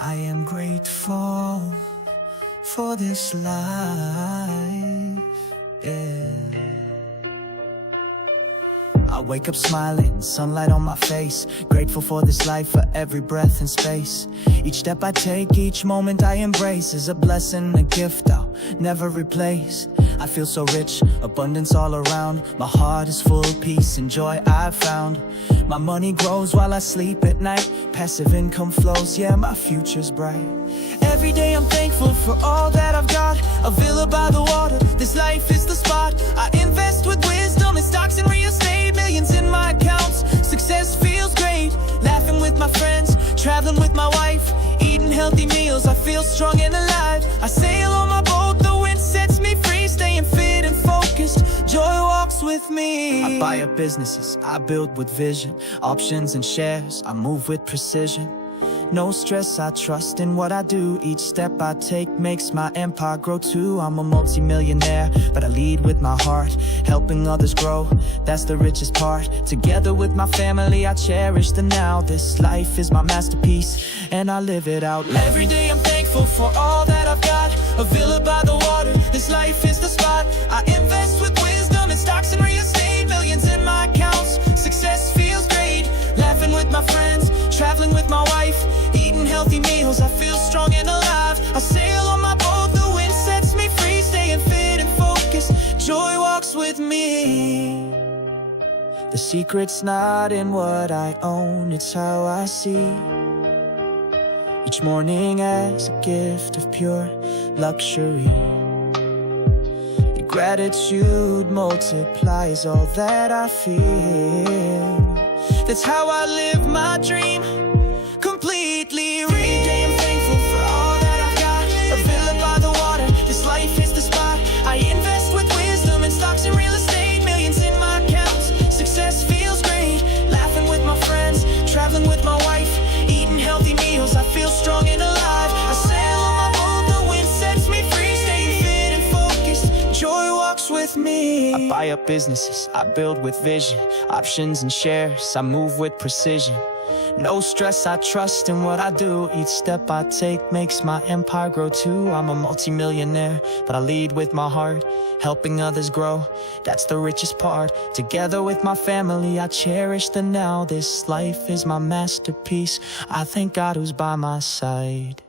I am grateful for this life, yeah. I wake up smiling, sunlight on my face. Grateful for this life, for every breath and space. Each step I take, each moment I embrace is a blessing, a gift I'll never replace. I feel so rich, abundance all around. My heart is full of peace and joy I've found. My money grows while I sleep at night. Passive income flows, yeah, my future's bright. Every day I'm thankful for all that I've got. A villa by the water, this life is the spot. I invest with wisdom in stocks and real estate. Millions in my accounts, success feels great. Laughing with my friends, traveling with my wife, eating healthy meals, I feel strong and alive. I sail on my boat, the wind sets me free. Staying fit and focused, joy walks with me. I buy up businesses, I build with vision. Options and shares, I move with precision. No stress, I trust in what I do. Each step I take makes my empire grow too. I'm a multi-millionaire, but I lead with my heart. Helping others grow, that's the richest part. Together with my family, I cherish the now. This life is my masterpiece, and I live it out loud. Every day I'm thankful for all that I've got. A villa by the water, this life is the spot. I invest with wisdom in stocks and real estate. Millions in my accounts, success feels great. Laughing with my friends, traveling with my wife, eating healthy meals, I feel strong and alive. I sail on my boat, the wind sets me free. Staying fit and focused, joy walks with me. The secret's not in what I own, it's how I see each morning as a gift of pure luxury. Your gratitude multiplies all that I feel. That's how I live my dream, completely real. Every day I'm thankful for all that I've got. A villa by the water, this life is the spot. I invest with wisdom in stocks and real estate. Millions in my accounts, success feels great. Laughing with my friends, traveling with my wife, eating healthy meals, I feel strong and alive. I sail on my boat, the wind sets me free. Staying fit and focused, joy walks with me. I buy up businesses, I build with vision. Options and shares, I move with precision. No stress, I trust in what I do. Each step I take makes my empire grow too. I'm a multi-millionaire, but I lead with my heart. Helping others grow, that's the richest part. Together with my family, I cherish the now. This life is my masterpiece, I thank God who's by my side.